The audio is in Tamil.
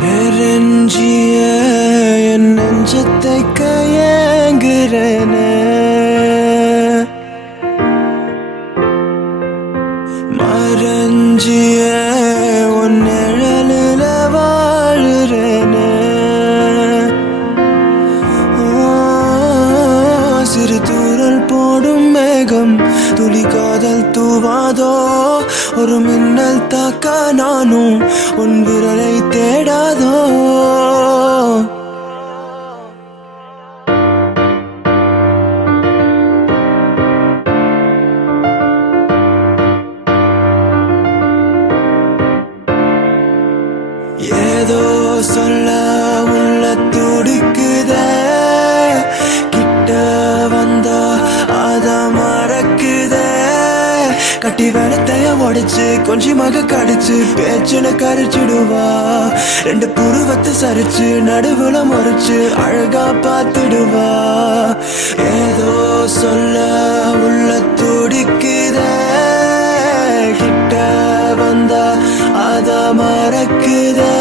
நெருஞ்சிய என் நெஞ்சத்தை கையேங்குறேனே மறைஞ்சிய உன் நிழலில வாழுறேனே சிறு தூரல் போடும் மேகம் துளி காதல் தூவாதோ ஒரு மின்னல் தாக்க நானும் உன் விரலை தேடாதோ ஏதோ சொல்ல உள்ள துடிக்குதே கிட்ட வந்தா அத மறக்குதே கட்டி வெளத்தைய உடைச்சு கொஞ்சமாக கடிச்சு பேச்சுல கரிச்சிடுவா ரெண்டு புருவத்தை சரிச்சு நடுவுல முறைச்சு அழகா பார்த்துடுவா ஏதோ சொல்ல உள்ள துடிக்குதே கிட்ட வந்தா அத மறக்குதே